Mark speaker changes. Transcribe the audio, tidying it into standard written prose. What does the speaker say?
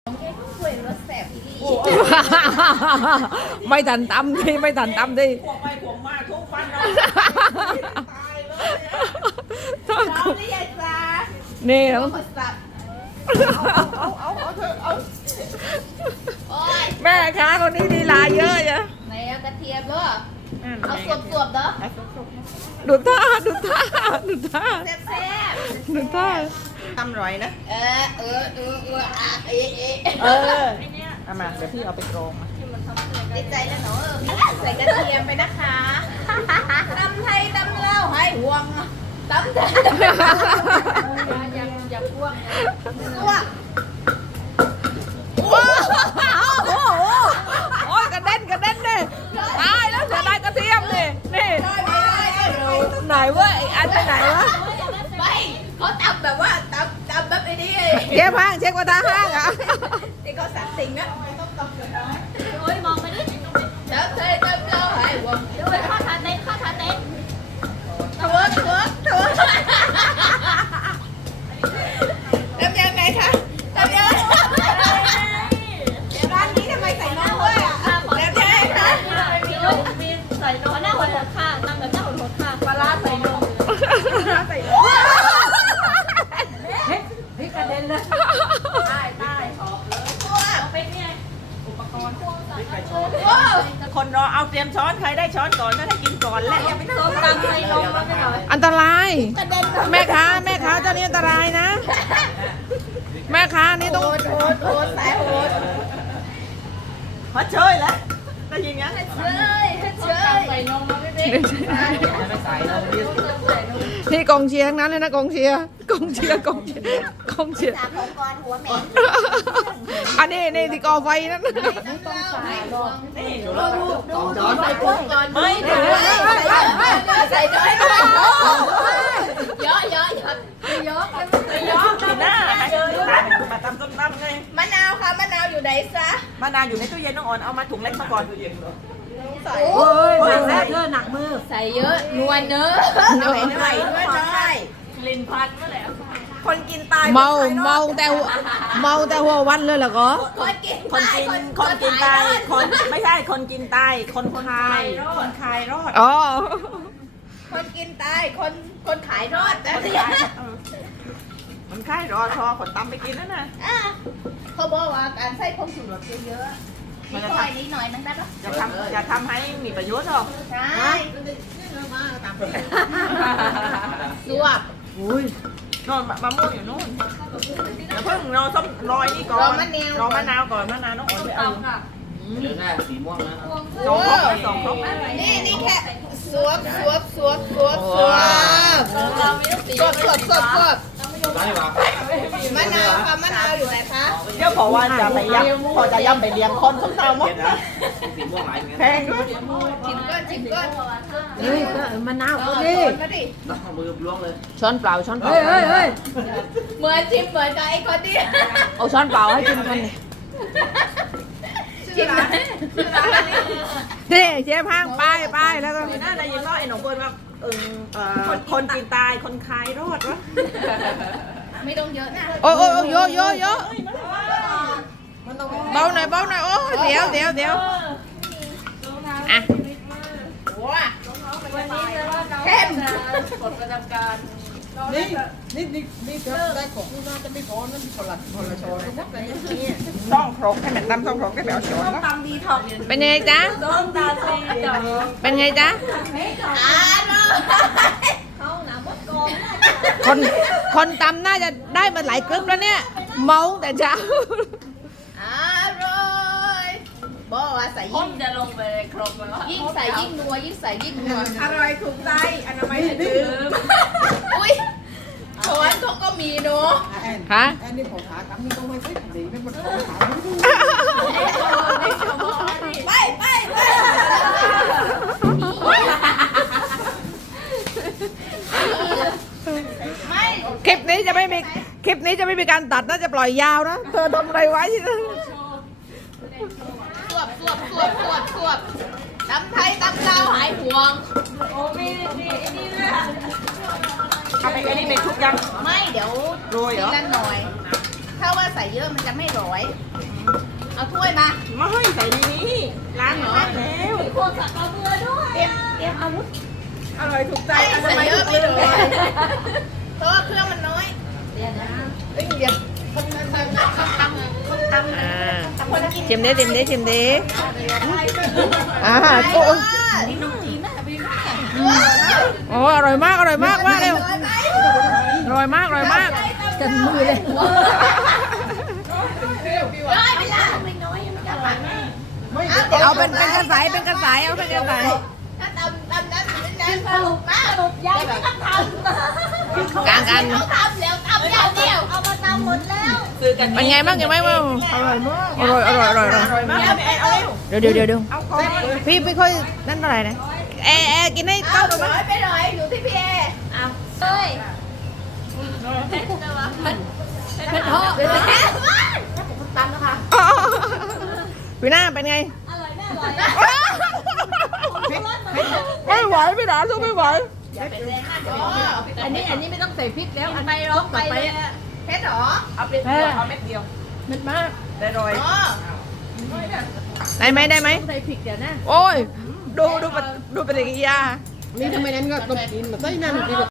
Speaker 1: ไม่ทันตำดิไม่ทันตำดิ
Speaker 2: พวกไปพวกมาทุกฟันเราตายเลย
Speaker 3: ร้องได้ยังจ้า
Speaker 1: นี่แล้ว
Speaker 2: เอาเถอะเอา
Speaker 3: โอ้ย
Speaker 1: แม่ค้าคนนี้ลีลาเยอะจ้ะ
Speaker 3: ไหนเอากระเทียมด้วยเอาสวบๆเด้อ
Speaker 1: ดูท่าดูท่าดูท่า
Speaker 3: แซ่บ
Speaker 1: ดูท่า
Speaker 2: ทำร่อยนะ
Speaker 3: ๆ
Speaker 2: เอามาเดี๋ยวพี่เอาไปกรองมา
Speaker 3: ในใจแล้วหนูใส่กระเทียมไปนะคะตำไทยตำลาวให้ห่วงตำไทยอย่าพ่วงตัว
Speaker 1: โอ้ยกระเด็นกระเด็นดิตายแล้วเสียดายกระเทียมนี่นี่ไหนวะไอ้อันไหนวะ
Speaker 3: ไม่เขาตำแบบว่าตำแบบไอ้นี่
Speaker 1: เจ๊ห้างเจ๊กว่าตาห้างอ่ะ
Speaker 3: ที่เขาสั่งติ่งอะ
Speaker 4: โอ้ยมองไปดิ
Speaker 3: ตำไทยตำลาวให้ห่วง
Speaker 4: ดูไปข้อทาเต้นข้อทาเต้น
Speaker 3: ทวดทำยังไงคะทำยังไงร้านนี้ทำไมใส่น้ำด้วยอ่ะแล้วยังไงคะ
Speaker 4: มีลูกมีใส่นมหน้าหัวหดค่ะตั้งแบบหน้าหัวหดค่ะปลาร้าใส่นม
Speaker 1: พี่กระเด็นเลย
Speaker 4: เป็นไง
Speaker 2: คนรอเอาเตรียมช้อนใครได้ช้อนก่อนก็ได้กินก่อนแหละอย่าไป
Speaker 4: ต้มตำใส่นมแล้วไม่หน่อย
Speaker 1: อันตรายแม่ค้าเจ้านี่อันตรายนะ แม่ค้านี่ต้อง
Speaker 3: โหดสายโหด
Speaker 2: พอเชยแล้วได้ยินงั้น
Speaker 3: เชย
Speaker 4: ใส่นมมาไม่เป็น
Speaker 1: นี่กองเชียร์ทั้งนั้นเลยนะกองเชียร์กองเชียร์
Speaker 3: จากองค์กรหัวแหม่
Speaker 1: อันนี้นี่ที่กอไฟนั่น
Speaker 3: ต้องใส่ลง
Speaker 2: นี่
Speaker 3: ดูใส่กุ้งก่อน
Speaker 2: ไม่เดี๋ยว
Speaker 3: ใส่ด้วยเยอะ
Speaker 2: กินหน้ามาตำส้มตำไง
Speaker 3: มะนาวค่ะมะนาวอยู่ไหนซะ
Speaker 2: มะนาวอยู่ในตู้เย็นน้องอ่อนเอามาถุงเล็กมาก่อน
Speaker 3: ใส่
Speaker 1: โอ้ยเธอหนักมือ
Speaker 3: ใส่เยอะนวลเนอะหน่อยด้วยน้อย
Speaker 4: ลิ้นพันเมื่อไหร่
Speaker 2: คนกินตาย
Speaker 1: เมาแต่หัววันเลยเหรอก็
Speaker 3: คนกิน
Speaker 2: คนกินตายคนไม่ใช่คนกินตายคนคายคนคายรอด
Speaker 1: อ๋อ
Speaker 3: คนกินตายคนขายรอดแต่ที่
Speaker 2: มันคายรอดพอคนตำไปกินนั่นน่ะ
Speaker 3: เขาบอกว่าการใส่ผงชูรสเยอะๆนิดหน่อยนึงได้ปะ
Speaker 2: อย่าทำให้มีประโยชน์หรอก
Speaker 3: ใช่สวบ
Speaker 2: นอนมะม่วงอยู่นู่นเดี๋ยวเพิ่งรอส้มรอยนี่ก่อนรอมะนาวก่อนมะนาวน้องอ่อนไปเอา
Speaker 4: ตำค่ะ
Speaker 5: เดือนหน้าสีม่วงนะ
Speaker 2: สองครก
Speaker 3: นี่แค่สวบ
Speaker 4: เราไม่ต้องสี
Speaker 3: สวบ
Speaker 5: ได้ปะ
Speaker 3: มะนาวค่ะมะนาวอยู่ไหนคะ
Speaker 2: เดี๋ยวพอว่าจะไปพอจะย่ำไปเลี้ยงคนส้มตำมั้ง
Speaker 5: เห็นนะสีม่วงหลายเหมือน
Speaker 2: แพ
Speaker 5: กัน
Speaker 2: งด้วย
Speaker 3: ชิมก้อน
Speaker 1: เฮ้ยมะนาวก็ดี
Speaker 3: มาดิ
Speaker 5: ต้องมือล้วงเลย
Speaker 1: ช้อนเปล่าช้อนเปล่า
Speaker 3: เหมือนชิมเหมือนกับไอ้คนที่
Speaker 1: เอาช้อนเปล่าให้กินกันนี่
Speaker 3: ชิมไหม
Speaker 1: นี่เจ๊ห้างป้ายแล้วก็
Speaker 2: น่าจะยินว่าไอ้หนุ่มเปิ้ลว่าคนกินตายคนคายรอดวะ
Speaker 3: ไม่ต้องเยอะนะ
Speaker 1: โอ้โยเบาหน่อยโอ้เดี๋ยวอ่ะ
Speaker 3: ว้า
Speaker 4: วันนี้จะว่าเราจะกดประจำการ
Speaker 2: นี่ได้ของน่าจะไม่พอนั่นคนละช้อนช่องครกให้แม่ตำช่องครกให้แม่เอาช้อนนะ
Speaker 4: ตำดีท็อก
Speaker 1: เป็นไงจ๊ะ
Speaker 4: ต้มตาซีกับ
Speaker 1: เป็นไงจ๊ะ
Speaker 4: เข้าน้ำมดกอง
Speaker 1: คนตำน่าจะได้มาหลายกรึ๊บแล้วเนี่ย เมาแต่เช้า
Speaker 3: อร่อยบอกว่าใส่
Speaker 4: ผมจะลงไปครบแล้ว
Speaker 3: ยิ่งใส่ยิ่งนัวยิ่งใส่ยิ่งนัว
Speaker 2: อร่อยถูกใจอนามัยให้ดื่ม
Speaker 3: อุ้ยช้อนเขาก็มีเนาะ
Speaker 1: ฮะ
Speaker 2: อันนี้ผมหาตำนี่ต้องไม่ใช่ดีไม่มันของขาย
Speaker 3: ไปไม่
Speaker 1: คลิปนี้จะไม่มีการตัดน่าจะปล่อยยาวนะ เธอทำอะไรไว้ที่นั่น
Speaker 3: สวบตำไทยตำลาวหายห่วง
Speaker 4: โอ้มีนี่เลย
Speaker 2: เอาไปอันนี้เป็นทุกยัง
Speaker 3: ไม่เดี๋ยว
Speaker 2: โรยเหรอ
Speaker 3: ทีละหน่อยถ้าว่าใส่เยอะมันจะไม่ร้อย เอาถ้วยมา
Speaker 2: ไม่ให้ใส่ในนี้ล้างเหรอแล้ว
Speaker 4: มีพวกสักกระเบือด้วย
Speaker 3: เตรียมอาวุธ
Speaker 2: อร่อยถูกใจ
Speaker 3: ใส่เยอะไม่ร้อยเพราะว่าเครื่องมันน้อยเดี๋ยวนะเอ้ยเดี๋ยวคนทำ
Speaker 1: อ่า
Speaker 3: คนกิน
Speaker 1: ชิมดิชิมดิชิมดิอ่าโอ้
Speaker 3: นี่น้องจีนนะพี่
Speaker 1: โอ้อร่อยมากอร่อยมากมากเร็วอร่อยมากอร่อยมากจันมือเลย
Speaker 3: ร้อยไปละไม่น้อยมันจะอร่อยมาก
Speaker 1: เอาเป็นกระสายเป็นกระสายเอาเป็นกระสาย
Speaker 3: ถ้าตำนั้นนั้นสรุปมา
Speaker 4: สรุปยายไม่ต้องทำ
Speaker 1: กลางกัน
Speaker 3: เขาทำแล้วทำอย่างเดียว
Speaker 4: เอามาทำหมดแล้ว
Speaker 1: เป็นไงบ้างยังไงบ้าง
Speaker 2: อร่อยมาก
Speaker 1: อร่อยอร่อยอร่อย
Speaker 2: อร่อยมากแอนเอาเร็ว
Speaker 1: เดี๋ยว
Speaker 2: เอาของ
Speaker 1: พี่ไม่ค่อยนั่นเท่าไหร่นะแอร์กินให้
Speaker 3: เอา
Speaker 1: เข้าดู
Speaker 3: ร้อยไปร้อยอยู่ที่พี่เอ
Speaker 4: เอาเฮ้ยเพชรเพาะ
Speaker 3: ตำนะคะ
Speaker 1: พี่หน้าเป็นไง
Speaker 4: อร่อยแม่อร่อย
Speaker 1: ไม่ไหวพี่หนาสู้ไม่ไหว
Speaker 3: อันนี้ไม่ต้องใส่พริกแล้ว
Speaker 4: กินไปร้องไปเลย
Speaker 3: เพชรหรอ
Speaker 2: เอาเม็ดเดียวเอาเม็ดเดียวเม็ดมากได้อร่อย
Speaker 3: อ๋อ
Speaker 1: ได้ไหมได้ไหม
Speaker 3: ใส่พริกเดี๋ยวนะ
Speaker 1: โอ้ยดูปฏิกิริยา
Speaker 2: นี่ทำไมนั้นก็กินมาใส่นั่นดีกว่า